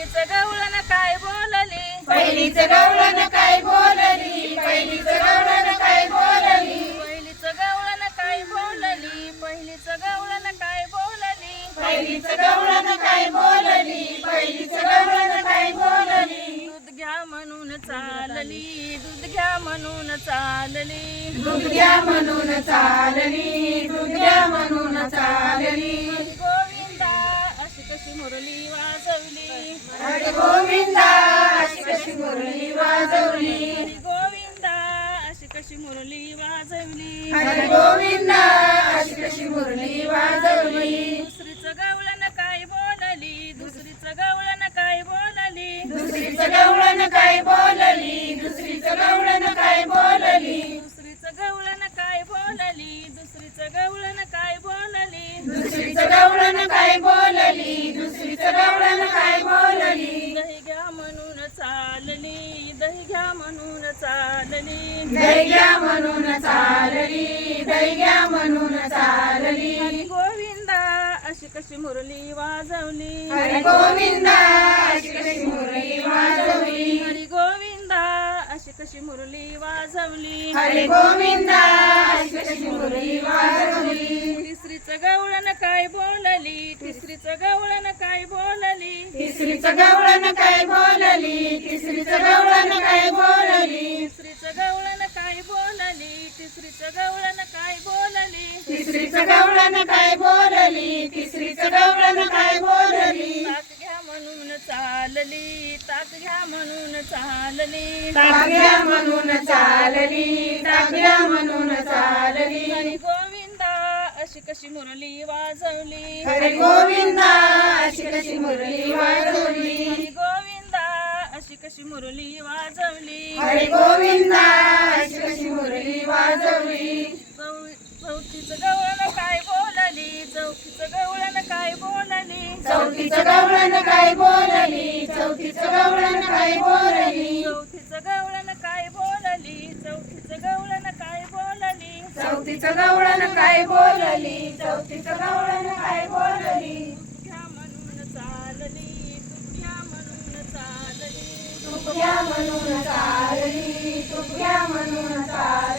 पहिलीच गवळण काय बोलली, पहिलीच गवळण काय बोलली, पहिलीच गवळण काय बोलली, पहिलीच गवळण काय बोलली, पहिलीच गवळण काय बोलली, पहिलीच गवळण काय बोलली, पहिलीच गवळण काय बोलली. दूध घ्या म्हणून चालली, दूध घ्या म्हणून चालली, दूध घ्या म्हणून चालली, दूध घ्या म्हणून चालली. गोविंदा अशी कशी मुरली वाजवली, हरी गोविंदा अशी कशी मुरली वाजवली, गोविंदा अशी कशी मुरली वाजवली, हरी गोविंदा अशी कशी मुरली वाजवली. दुसरीच गवळण काय बोलली, दुसरीच गवळण काय बोलली, दुसरीच गवळण काय बोलली, दुसरीच गवळण काय बोलली, दुसरीच गवळण काय बोलली, दुसरीच गवळण काय बोलली, दुसरीच गवळण काय बोलली, दुसरीच गवळण काय बोलली. दही घ्या म्हणून चालली, दही घ्या म्हणून चालली, दही घ्या म्हणून चालली, दही घ्या म्हणून चालली. हरी गोविंदा अशी कशी मुरली वाजवली, हरी गोविंदा अशी कशी मुरली वाजवली, हरी गोविंदा अशी कशी मुरली वाजवली, हरी गोविंदा अशी कशी मुरली वाजवली. तिसरीच गवळण काय बोलली, तिसरीच गवळण काय बोलली, तिसरीच गवळण काय बोलली, तिसरीच गवळण काय बोलली, तिसरीच गवळण काय बोलली, तिसरीच गवळण काय बोलली, तिसरीच गवळण काय बोलली, तिसरीच गवळण काय बोलली. ताक घ्या म्हणून चालली, ताक घ्या म्हणून चालली, टाकल्या म्हणून चालली, टाकल्या म्हणून चालली. हरी गोविंदा अशी कशी मुरली वाजवली, हरी गोविंदा अशी कशी मुरली वाजवली, हरी गोविंदा अशी कशी मुरली वाजवली, हरी गोविंदा अशी कशी मुरली वाजवली. चौथीच गवळण काय बोलली, चौथीच गवळण काय बोलली, चौथीच गवळण काय बोलली, चौथीच गवळण काय बोलली, चौथीच गवळण काय बोलली, चौथीच गवळण काय बोलली, चौथीच गवळण काय बोलली, चौथीच गवळण काय बोलली. दूध घ्या म्हणून चालली, दूध घ्या म्हणून चालली, तूप घ्या म्हणून चालली, तूप घ्या म्हणून चालली.